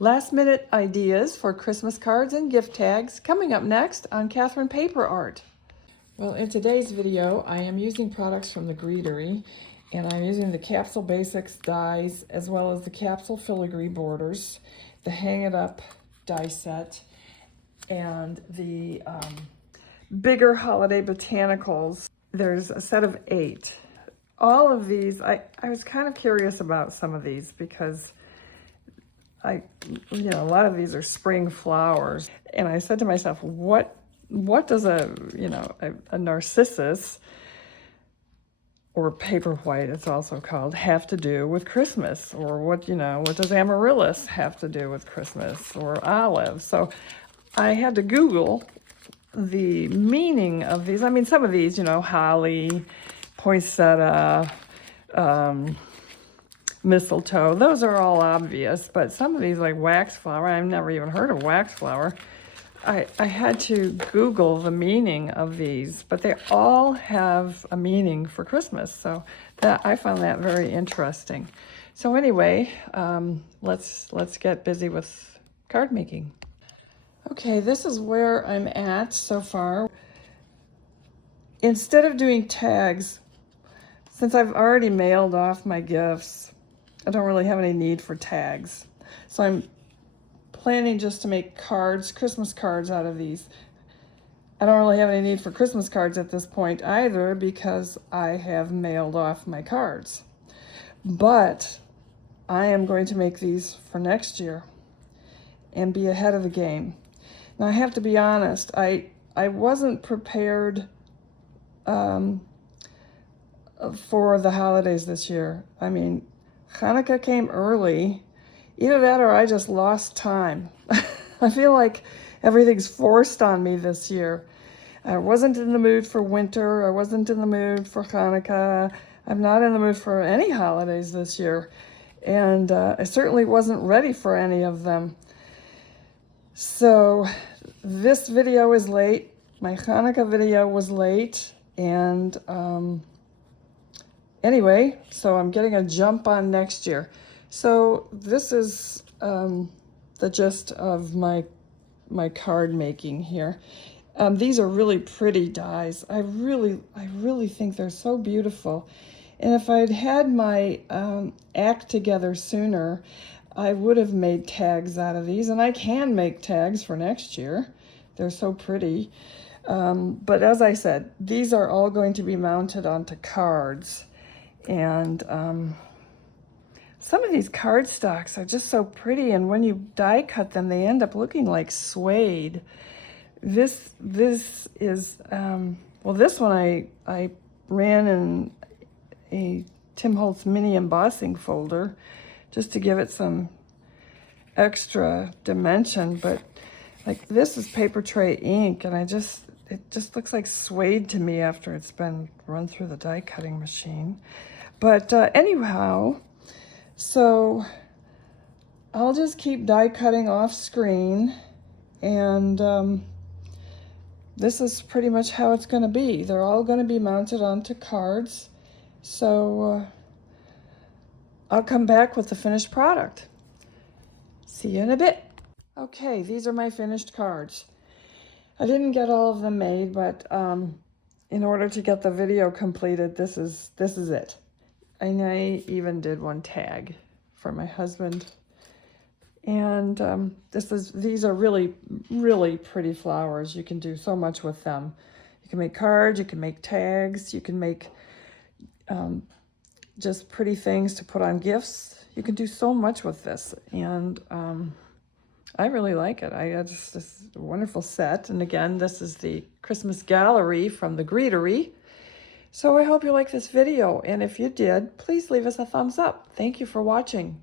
Last minute ideas for Christmas cards and gift tags coming up next on Catherine Paper Art. Well, in today's video, I am using products from the Greetery, and I'm using the Capsule Basics dies as well as the Capsule Filigree borders, the Hang It Up die set, and the bigger holiday botanicals. There's a set of 8. All of these, I was kind of curious about some of these because a lot of these are spring flowers. And I said to myself, what does a narcissus, or paper white it's also called, have to do with Christmas? Or what does amaryllis have to do with Christmas, or olive? So I had to Google the meaning of these. I mean, some of these, holly, poinsettia, mistletoe, those are all obvious, but some of these, like waxflower, I've never even heard of waxflower. I had to Google the meaning of these, but they all have a meaning for Christmas, so that I found that very interesting. So anyway, let's get busy with card making. Okay, this is where I'm at so far. Instead of doing tags, since I've already mailed off my gifts, I don't really have any need for tags. So I'm planning just to make cards, Christmas cards out of these. I don't really have any need for Christmas cards at this point either because I have mailed off my cards. But I am going to make these for next year and be ahead of the game. Now I have to be honest, I wasn't prepared for the holidays this year. I mean, Hanukkah came early. Either that or I just lost time. I feel like everything's forced on me this year. I wasn't in the mood for winter. I wasn't in the mood for Hanukkah. I'm not in the mood for any holidays this year. And I certainly wasn't ready for any of them. So this video is late. My Hanukkah video was late. And anyway, so I'm getting a jump on next year. So this is the gist of my card making here. These are really pretty dies. I really think they're so beautiful. And if I'd had my act together sooner, I would have made tags out of these. And I can make tags for next year. They're so pretty. But as I said, these are all going to be mounted onto cards. And some of these cardstocks are just so pretty, and when you die cut them, they end up looking like suede. This is, well, this one I ran in a Tim Holtz mini embossing folder just to give it some extra dimension, but like this is paper tray ink, and it just looks like suede to me after it's been run through the die cutting machine. But anyhow, so I'll just keep die cutting off screen, and this is pretty much how it's going to be. They're all going to be mounted onto cards. So I'll come back with the finished product. See you in a bit. Okay, these are my finished cards. I didn't get all of them made, but in order to get the video completed, this is it. And I even did one tag for my husband. And these are really, really pretty flowers. You can do so much with them. You can make cards, you can make tags, you can make just pretty things to put on gifts. You can do so much with this. And I really like it. It's this wonderful set. And again, this is the Christmas Gallerie from the Greetery. So I hope you like this video, and if you did, please leave us a thumbs up. Thank you for watching.